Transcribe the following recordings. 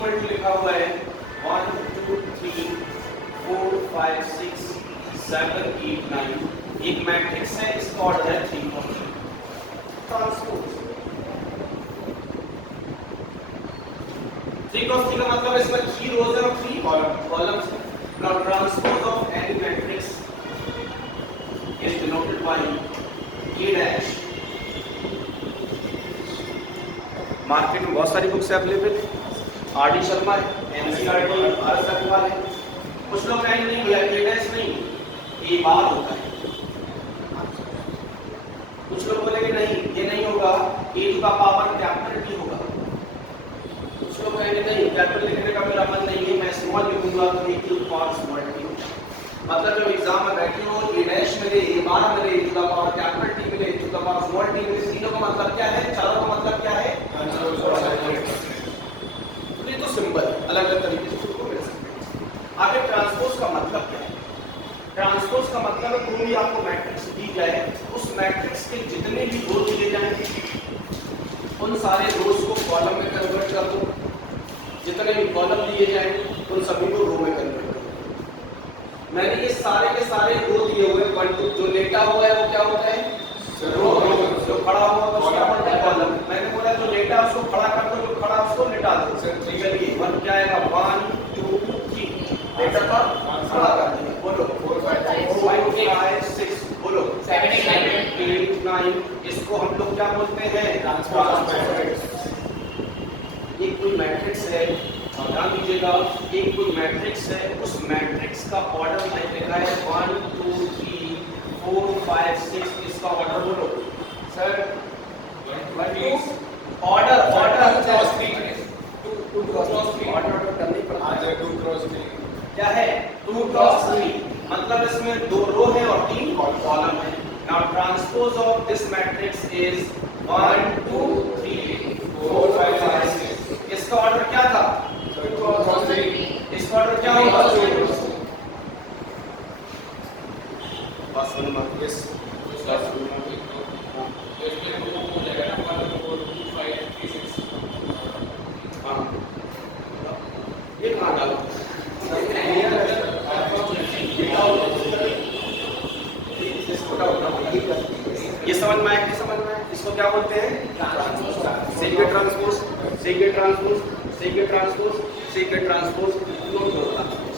Equal to लिखा हुआ है 1 2 3 4 5 6 7 8 9, एक मैट्रिक्स है, इसका ऑर्डर है 3 क्रॉस 3 ट्रांसपोज। 3 क्रॉस 3 का मतलब है इसमें 3 रोज है और 3 कॉलम्स है। Now transpose of any matrix is denoted by A dash. Market में बहुत सारी बुक्स अवेलेबल है, आर.डी. शर्मा है, एनसीईआरटी है, भारत सरकार है। कुछ लोग कहेंगे नहीं भैया A डैश नहीं, A बार होता है। कुछ लोग बोलेंगे नहीं ये नहीं होगा, A to the power capital T होगा। कुछ लोग कहेंगे नहीं कैपिटल लिखने का मेरा मन नहीं है, मैं स्मॉल लिखूंगा तो A to the power small T होगा। मतलब जब एग्जाम में बैठे हो A डैश मिले, A बार मिले, A to the power capital T मिले, A to the power small T मिले, तीनों का मतलब क्या है, चारों का मतलब क्या है, तो ये तो सिंबल अलग अलग तरीके से उसको मिल सकते हैं। आगे ट्रांसपोज का मतलब क्या है? ट्रांसपोज का मतलब है कोई भी आपको मैट्रिक्स दी जाए, उस मैट्रिक्स के जितने भी रो दिए जाएंगे उन सारे रोज को कॉलम में कन्वर्ट कर दो, जितने भी कॉलम दिए जाएंगे उन सभी को रो में कन्वर्ट कर दो। मैंने ये सारे के सारे रो दिए हुए, जो लेटा हुआ है वो क्या होता है, रो। जो खड़ा हुआ है उसका बोलते हैं कॉलम। मैंने बोला जो लेटा है उसको खड़ा कर दो, जो खड़ा उसको लेटा दो। चलिए वन क्या आएगा, 1 2 3, लेटा था खड़ा कर दिया, बोलो 4 5 6, बोलो 7 8 9। इसको हम लोग क्या बोलते हैं, ट्रांसपोज। एक कोई मैट्रिक्स है, ध्यान दीजिएगा, एक कोई मैट्रिक्स है, उस मैट्रिक्स का ऑर्डर मैंने लिखा है 1 2 3 4 5 6, इसका ऑर्डर बोलो सर। ऑर्डर करने पर 2 क्रॉस 3 क्या है, 2 क्रॉस 3, मतलब इसमें 2 रो है और 3 कॉलम है। Now transpose of this matrix is 1 2 3 4 5 6। इसका ऑर्डर क्या था, 2 क्रॉस 3। इसका ऑर्डर क्या होगा, बस नंबर यस ये कहाँ डालो, ये समझ में आया, समझ में आया? इसको क्या बोलते हैं, second transpose, second transpose, second transpose, second transpose, दो ट्रांसपोज।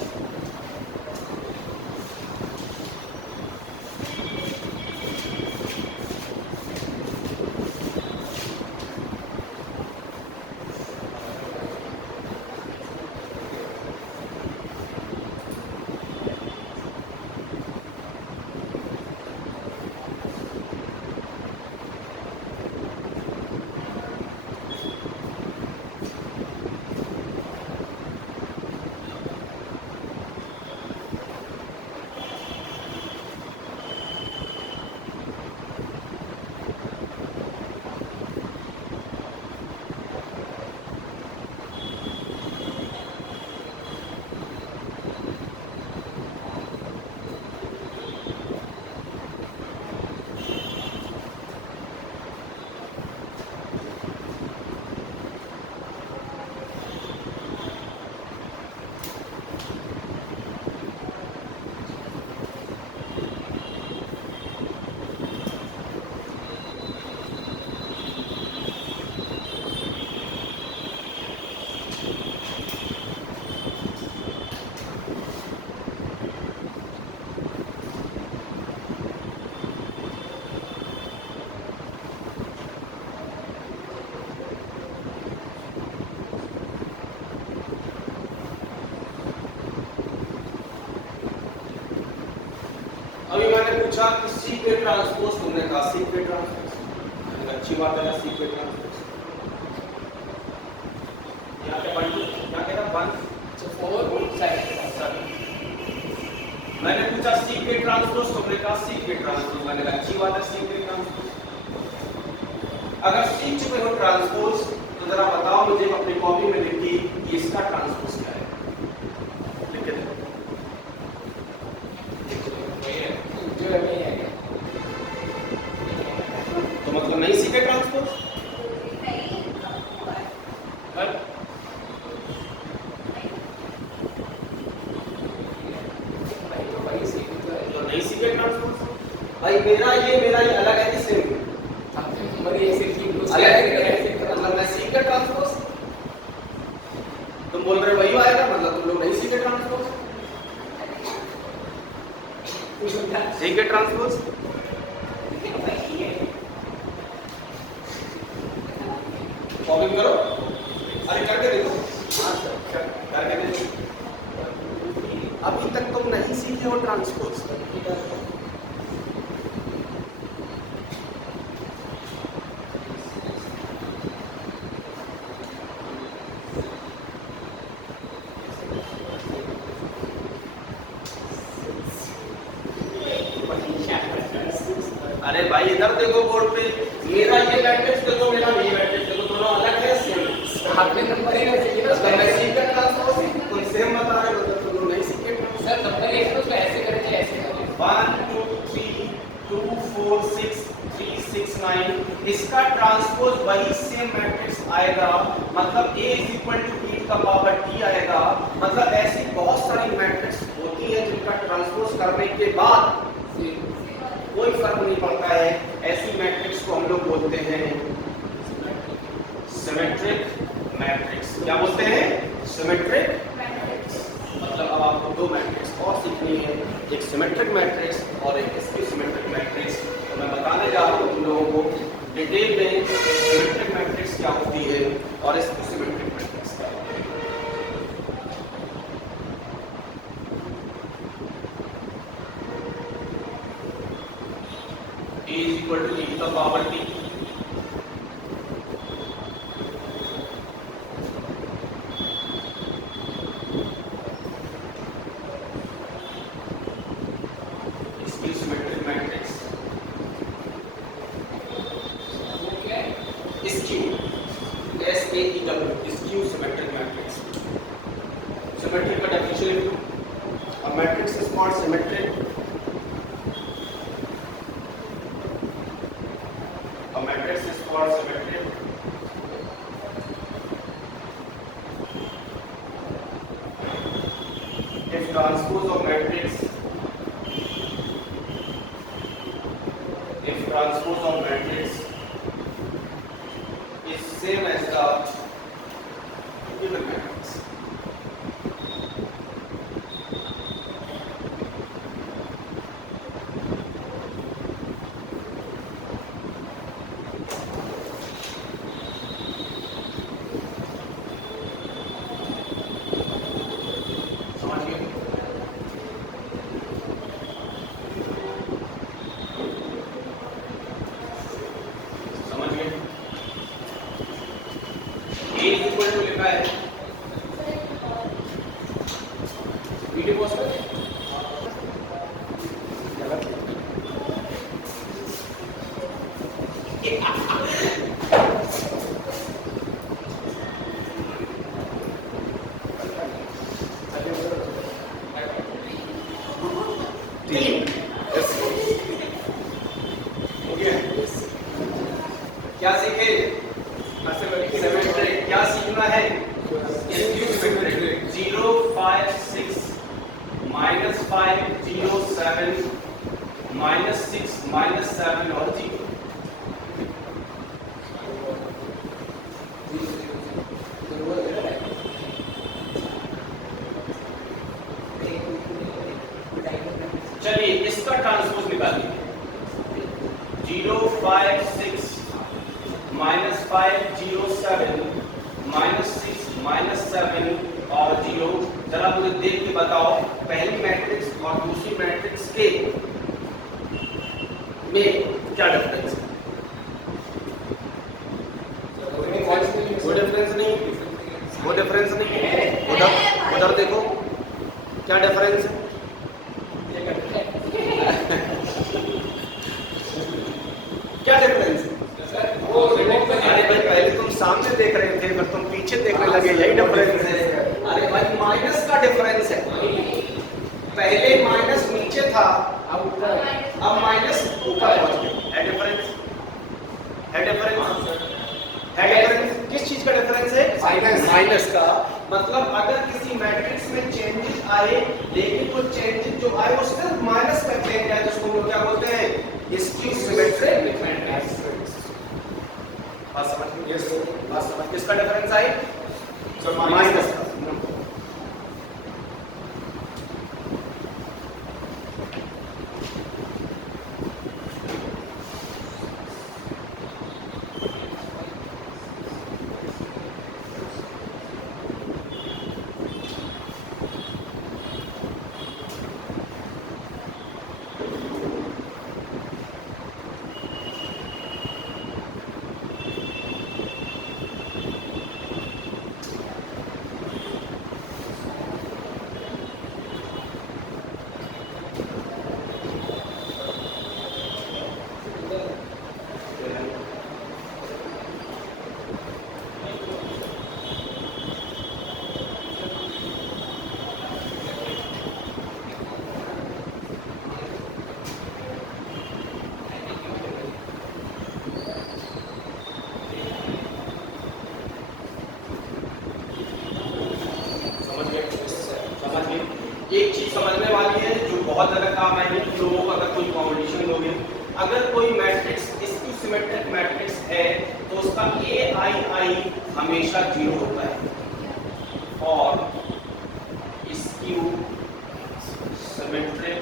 पूछा कि सी पे ट्रांसपोज, तुमने कहा सी पे ट्रांसपोज, अच्छी बात है ना, सी पे ट्रांसपोज। यहाँ पे 1 क्या कहता 1 4 7। मैंने पूछा सी पे ट्रांसपोज, तुमने कहा सी पे ट्रांसपोज, मैंने कहा अच्छी बात है सी पे ट्रांसपोज। अगर सी चुके हो ट्रांसपोज तो जरा बताओ मुझे, अपनी कॉपी में लिखी कि इसका ट्रांसपोज क्या है, लिख के देखो। तो मतलब नहीं सीखे ट्रांसपोज, मेरा ये अलग है कि सेम? अलग है, मतलब मैं सी का ट्रांसपोज, तुम बोल रहे हो वही आएगा, मतलब तुम लोग नहीं सी का ट्रांसपोज, सी का ट्रांसपोज कॉपी करो, अरे करके देखो, हाँ करके देखो। अभी तक तुम नहीं सीखे हो ट्रांसपोज, अरे भाई इधर देखो बोर्ड पे, मेरा ये मैट्रिक्स देखो, मेरा ये मैट्रिक्स देखो, दोनों अलग है सेम, आपके नंबर ही नहीं है, मैं सीखकर ट्रांसपोज तुम सेम बता रहे हो, तो तुम नहीं सीखे सर। नंबर एक तो ऐसे करके ऐसे 1 2 3 2 4 6 3 6 9, इसका ट्रांसपोज वही सेम मैट्रिक्स आएगा, मतलब a = e का t आएगा। मतलब ऐसी बहुत सारी मैट्रिक्स होती है जिनका ट्रांसपोज करने के बाद कोई फर्क नहीं पड़ता है, ऐसी मैट्रिक्स को हम लोग बोलते हैं सिमेट्रिक मैट्रिक्स। क्या बोलते हैं? Symmetric matrix. मतलब अब आपको दो मैट्रिक्स और सीखनी है, एक सिमेट्रिक मैट्रिक्स और एक स्क्यू-सिमेट्रिक मैट्रिक्स। तो मैं बताने जा रहा हूँ तुम लोगों को डिटेल में सिमेट्रिक मैट्रिक्स क्या होती है और स्क्यू-सिमेट्रिक मैट्रिक्स क्या होती है। A = e to the power t, skew-symmetric matrix. Skew SAEW skew-symmetric matrix. Symmetric का डेफिनेशन लिख लो, a matrix is called symmetric, a matrix is called symmetric if transpose of matrix is same as the given matrix। क्या सीखे? Symmetric. क्या सीखना है? Skew-symmetric. 0 5 6 -5 0 7 -6 -7 और 0। चलिए इसका ट्रांसपोज निकालिए। 0 5 6 -5 0 7 -6 -7 और 0। जरा मुझे देख के बताओ पहली मैट्रिक्स और दूसरी मैट्रिक्स के में क्या डिफरेंस है? वो डिफरेंस नहीं, वो डिफरेंस नहीं है। उधर देखो क्या डिफरेंस है। क्या डिफरेंस है? अरे भाई पहले तुम सामने देख रहे थे, फिर तुम पीछे देखने लगे, यही डिफरेंस है। अरे भाई माइनस का डिफरेंस है। पहले माइनस नीचे था, अब माइनस ऊपर पहुंच गया। है डिफरेंस? है डिफरेंस? है डिफरेंस? किस चीज का डिफरेंस है? माइनस का। मतलब अगर किसी मैट्रिक्स में चेंजेस आए, लेकिन वो चेंजेस जो आए वो सिर्फ माइनस का चेंज है, जिसको हम लोग क्या बोलते हैं? Skew symmetric matrix. बात समझ में? यस। बात समझ, किसका डिफरेंस आए? माइनस का। एक चीज समझने वाली है जो बहुत ज्यादा काम आएगी लोगों को, अगर कोई कॉम्पिटिशन हो गया, अगर कोई मैट्रिक्स स्क्यू सिमेट्रिक मैट्रिक्स है तो उसका AII हमेशा 0 होता है, और स्क्यू सिमेट्रिक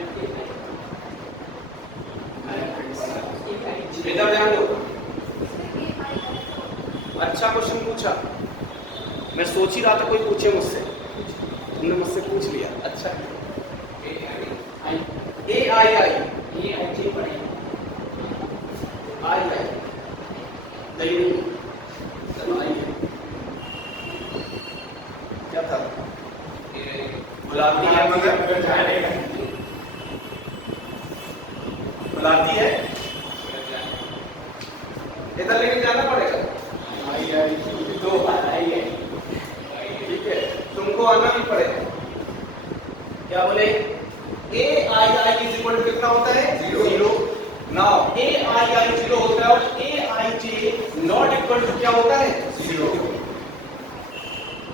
इधर ध्यान दो। अच्छा क्वेश्चन पूछा, मैं सोच ही रहा था कोई पूछे मुझसे, तुमने मुझसे पूछ लिया। अच्छा AII क्या था? बुलाती है मगर बुलाती है, इधर लेके जाना पड़ेगा। तो ठीक है, तुमको आना भी पड़ेगा। क्या बोले? AII इज इक्वल टू कितना होता है? 0। नाउ AII 0 होता है और AIJ नॉट इक्वल टू क्या होता है? 0।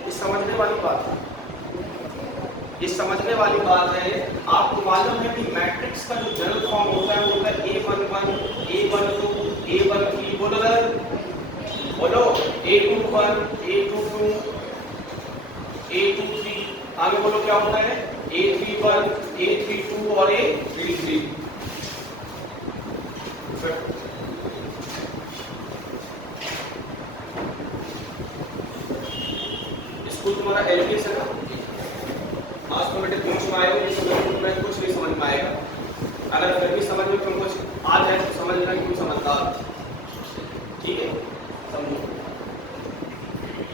ये समझने वाली बात है, ये समझने वाली बात है। आपको मालूम है कि मैट्रिक्स का जो जनरल फॉर्म होता है वो होता है A11 A12 A13, बोलो सर, बोलो, A21 A22 A23, आगे बोलो क्या होता है? A31 A32 और A33। स्कूल तुम्हारा एलपी से ना, आज तो बेटे तुम आए हो, तुम्हें कुछ नहीं समझ में आएगा। अगर फिर भी समझ में तुमको आ जाए तो समझ लेना कि तुम समझदार, ठीक है? समझो,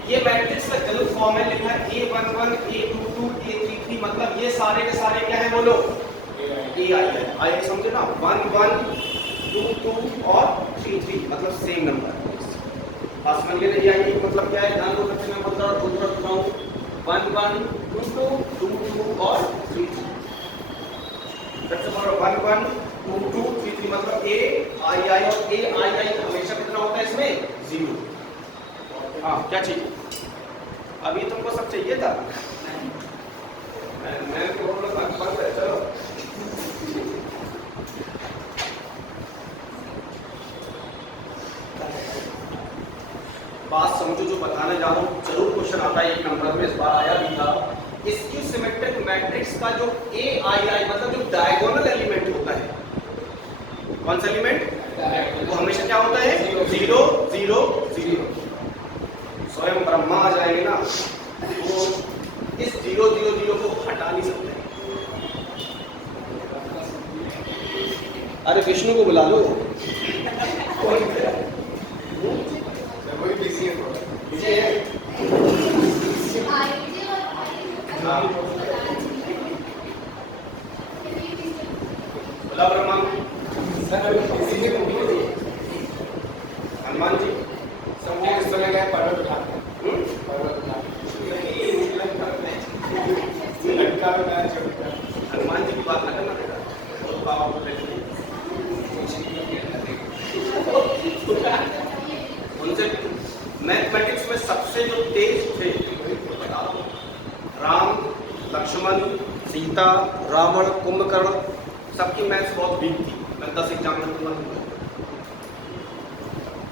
ये मैट्रिक्स का जनरल फॉर्म है, लिखा है A11 A22 A33, मतलब ये सारे के सारे क्या है बोलो? AII है। आइए समझे ना, 1 1 2 2 और 3 3 मतलब सेम नंबर। आज समझ गए AII मतलब क्या है? ध्यान दो, मैं बोलता हूँ 1 1 2 2 2 2 और 3 3। सबसे पहले 1 1 2 2 3 3 मतलब AII, और AII हमेशा कितना होता है इसमें? 0। हाँ, क्या चाहिए? अभी तुमको सब चाहिए था? मैं तो बोल रहा था चलो। बात समझो, जो बताने जा रहा हूँ जरूर क्वेश्चन आता है 1 नंबर में, इस बार आया भी था। स्क्यू सिमेट्रिक मैट्रिक्स का जो AII मतलब जो डायगोनल एलिमेंट होता है, कौन सा एलिमेंट? वो हमेशा क्या होता है? 0 0 0। स्वयं ब्रह्मा आ जाएंगे ना, वो इस 0 0 0 को हटा नहीं सकते। अरे विष्णु को बुला लो। बुला ब्रह्मा। हनुमान जी सब समय गए पर्वत उठाते हनुमान जी की बात ना करना बेटा, बहुत बाबा को उनसे मैथमेटिक्स में सबसे जो तेज थे बताओ, राम लक्ष्मण सीता रावण कुंभकर्ण, सबकी मैथ्स बहुत वीक थी। मैं 10 एग्जाम्पल दूंगा।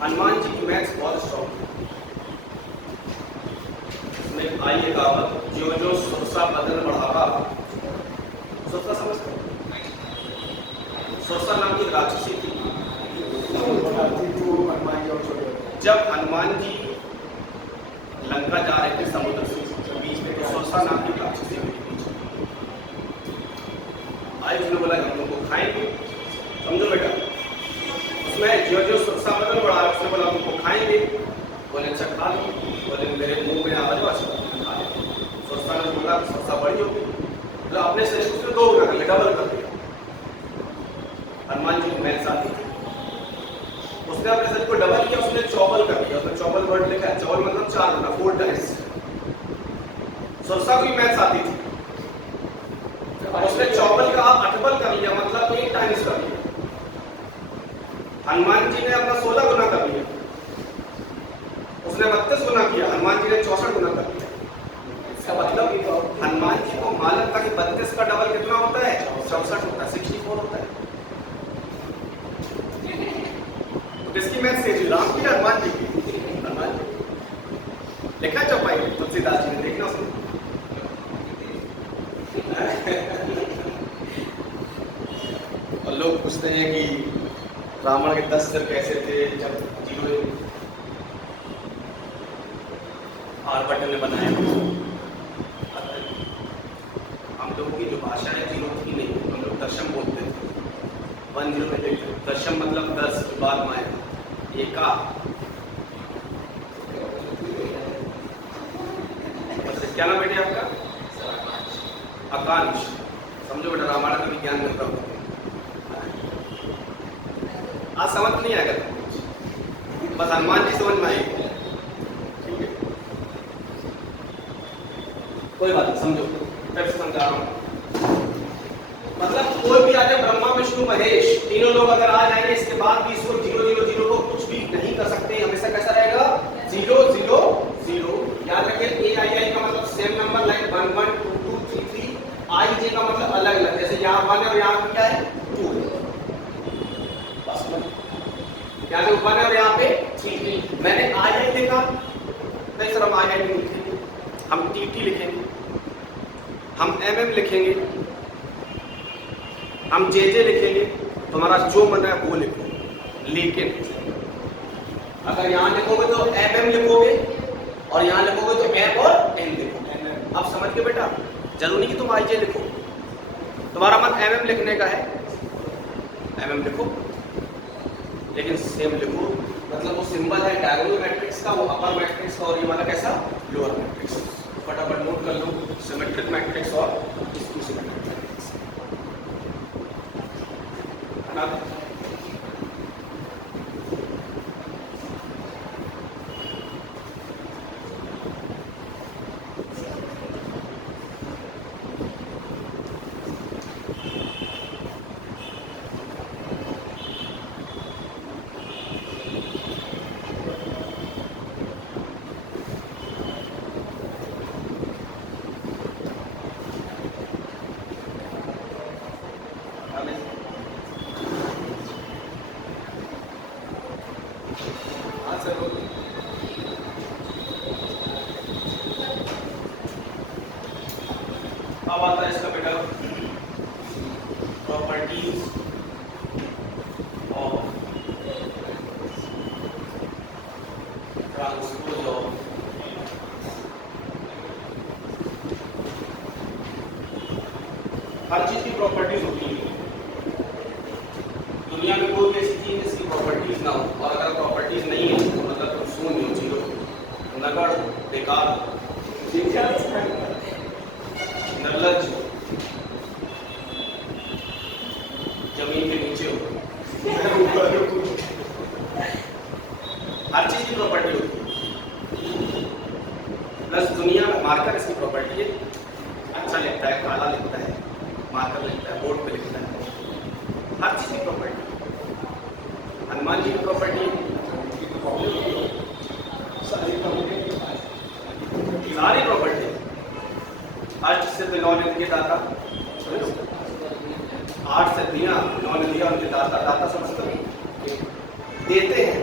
हनुमान जी की मैथ्स बहुत स्ट्रॉन्ग है। इसमें आई है कहावत, जो जो सुरसा बदन बढ़ावा। सुरसा समझते हो? सुरसा नाम की राक्षसी थी। जब हनुमान जी लंका जा रहे थे समुद्र से बीच में, तो सुरसा नाम की राक्षसी बीच आई, उसने बोला हम लोग को खाएंगे। समझो बेटा, उसमें जो जो सुरसा बदन बढ़ा, उसने बोला तुमको खाएंगे। बोले अच्छा खा लो। बोले मेरे मुंह में आ जाओ, अच्छा खा लो। सुरसा ने बोला सुरसा बड़ी होगी, तो अपने शरीर उसने 2 गुना कर लिया, डबल कर दिया। हनुमान जी को मैथ्स आती थी, उसने अपने शरीर को डबल किया, उसने चौबल कर दिया। उसने चौबल वर्ड लिखा है, चौबल मतलब 4 गुना, 4 टाइम्स। सुरसा को भी मैथ्स आती थी, उसने चौबल का 8बल कर लिया, मतलब 1 टाइम्स कर लिया। हनुमान जी ने अपना 16 गुना कर लिया, उसने 32 गुना किया। हनुमान जी ने 64 गुना कर लिया। इसका मतलब हनुमान जी को मालूम था कि 32 का डबल कितना होता है, 64 होता है, 64 होता है। तो किसकी मैथ्स तेज? राम की, हनुमान जी की? हनुमान जी। लिखा चौपाई में तुलसीदास जी ने, देखना उसमें। और लोग पूछते हैं कि रावण के 10 सिर कैसे थे, जब जीरो आर्यभट्ट ने बनाया। हम लोगों की जो भाषा है जीरो की नहीं, हम लोग दशम बोलते थे। 1 0 में देखते, दशम मतलब 10 के बाद माए एका, मतलब क्या नाम बेटे आपका? आकांक्ष। समझो बेटा, रामायण का विज्ञान करता हूँ, आज समझ नहीं आएगा, बस हनुमान जी समझ में आएगी। ठीक है, कोई बात नहीं, समझो, फिर से समझा रहा हूँ। मतलब कोई भी आ जाए, ब्रह्मा विष्णु महेश तीनों लोग अगर आ जाएंगे, इसके बाद भी इसको 0 0 0 को कुछ भी नहीं कर सकते, हमेशा कैसा रहेगा? 0 0 0। याद रखिए, AI का मतलब सेम नंबर, लाइक 1 1 2 2 3 3। IJ का मतलब अलग अलग, जैसे यहाँ 1 और यहाँ क्या है 2। बस यहाँ पे 1 और यहाँ पे 3। मैंने आई लिखा नहीं सर, हम आई नहीं लिखेंगे, हम TT लिखेंगे, हम MM लिखेंगे, हम JJ लिखेंगे। तुम्हारा जो मन है वो लिखो, लेकिन अगर यहाँ लिखोगे तो MM लिखोगे, और यहाँ लिखोगे तो M और N लिखोगे। अब समझ के बेटा, जरूरी कि तुम IJ लिखो। तुम्हारा मन MM लिखने का है, MM लिखो, लेकिन सेम लिखो। मतलब वो सिंबल है डायगोनल मैट्रिक्स का, वो अपर मैट्रिक्स का, और ये वाला कैसा? Lower matrix. फटाफट नोट कर लो, सिमेट्रिक मैट्रिक्स और स्क्यू सिमेट्रिक मैट्रिक्स। अब आता है इसका बेटा properties of transpose of her चीज की प्रॉपर्टीज होती है। दुनिया में कोई ऐसी चीज जिसकी प्रॉपर्टीज ना हो, और अगर प्रॉपर्टीज नहीं है तो मतलब तुम शून्य हो, जीरो, नगड़, बेकार, निर्लज, जमीन के नीचे हो, हर चीज की प्रॉपर्टी होती है। प्लस दुनिया में मार्कर इसकी प्रॉपर्टी है, अच्छा लिखता है, काला लिखता है, मार्कर लिखता है, बोर्ड पे लिखता है, हर चीज की प्रॉपर्टी। हनुमान जी की प्रॉपर्टी, सारी प्रॉपर्टी। आज से बिलॉन्ग के दाता 8 से दिया, 9 ने दिया, उनके दाता समझते हैं, देते हैं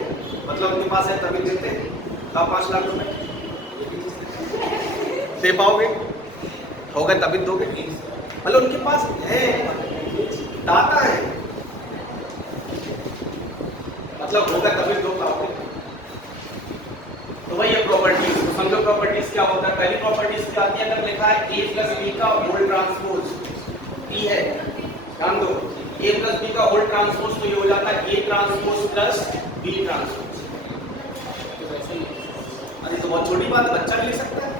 मतलब उनके पास है तभी देते हैं। कहा 5 लाख रुपए दे पाओगे, होगा तभी दोगे, मतलब उनके पास है, दाता है, मतलब होगा तभी दो पाओगे। तो वही है प्रॉपर्टीज। तो समझो प्रॉपर्टीज क्या होता है। पहली प्रॉपर्टीज क्या आती है, अगर लिखा है a प्लस b का होल ट्रांसपोज, b है, ध्यान दो, a प्लस b का होल ट्रांसपोज, तो ये हो जाता है a transpose plus b transpose. अरे तो बहुत छोटी बात, बच्चा लिख सकता है।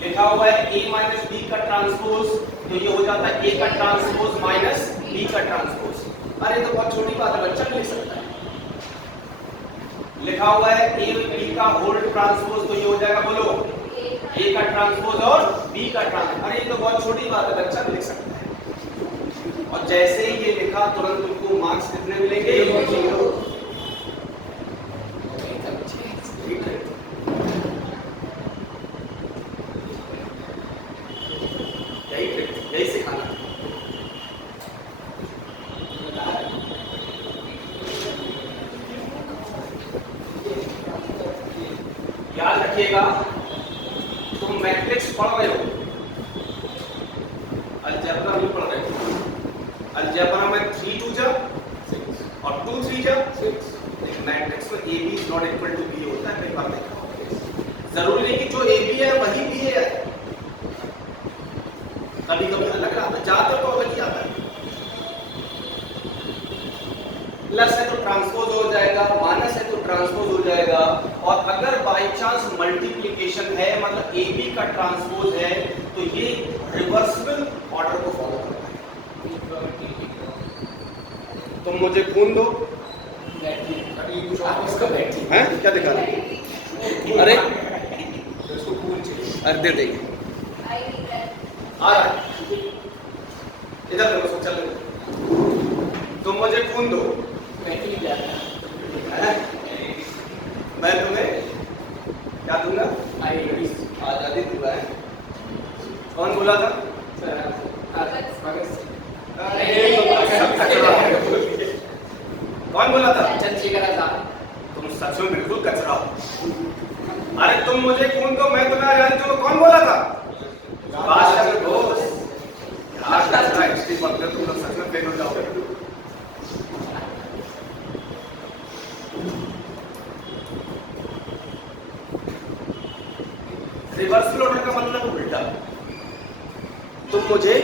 लिखा हुआ है a माइनस b का ट्रांसपोज, तो ये हो जाता है a का ट्रांसपोज माइनस b का ट्रांसपोज। अरे तो बहुत छोटी बात है, बच्चा लिख सकता है। लिखा हुआ है a b का होल ट्रांसपोज, तो ये हो जाएगा, बोलो, a का ट्रांसपोज और b का ट्रांसपोज। अरे ये तो बहुत छोटी बात है, बच्चा भी लिख सकता है। और जैसे ही ये लिखा तुरंत तुमको मार्क्स कितने मिलेंगे, 0। यही सिखाना। याद रखिएगा, तुम मैट्रिक्स पढ़ रहे हो, अलजेब्रा नहीं पढ़ रहे हो। अलजेब्रा में 3 2 जा और 2 3 जा, मैट्रिक्स में A B is not equal to B होता है। कई बार देखा, जरूरी नहीं कि जो ए बी है वही बी है, कभी कभी अलग रहा है, ज्यादातर तो अलग ही आता है। प्लस है तो ट्रांसपोज हो जाएगा, माइनस है तो ट्रांसपोज हो जाएगा। और अगर बाई चांस मल्टीप्लिकेशन है, मतलब ए बी का ट्रांसपोज है, तो ये रिवर्सिबल ऑर्डर को फॉलो करता है। तुम मुझे खून दो, हैं क्या दिखा रहे? अरे अरे दे देंगे, आ रहा है, इधर देखो, सब चल रहे। तुम मुझे खून दो, मैं तुम्हें क्या दूंगा, आजादी दूंगा। कौन बोला था? कौन बोला था? तुम सच में बिल्कुल कचरा हो। अरे तुम मुझे खून दो, मैं तुम्हें आजादी दूंगा, कौन बोला था? तुम लोग सच में फेल हो जाओगे। रिवर्सल ऑर्डर का मतलब उल्टा, तुम मुझे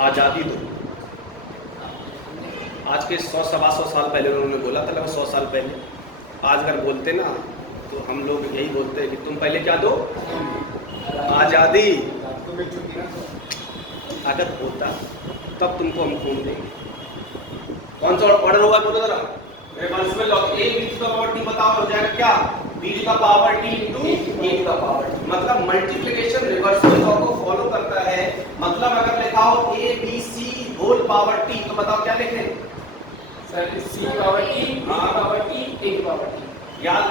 आजादी दो। आज के 100-125 साल पहले उन्होंने बोला था, लगभग 100 साल पहले। आज अगर बोलते ना तो हम लोग यही बोलते हैं कि तुम पहले क्या दो, आजादी। अगर होता तब तुमको हम खून देंगे। कौन सा ऑर्डर होगा बोलो जरा? Reversible of a b to the power t, बताओ हो जाएगा क्या, b to the power t into a to the power t। मतलब मल्टीप्लिकेशन रिवर्सिबल लॉ को फॉलो करता है। मतलब अगर लिखा हो a b c whole power t, तो बताओ क्या लिखें? Sir c power t, b power t, a power t। याद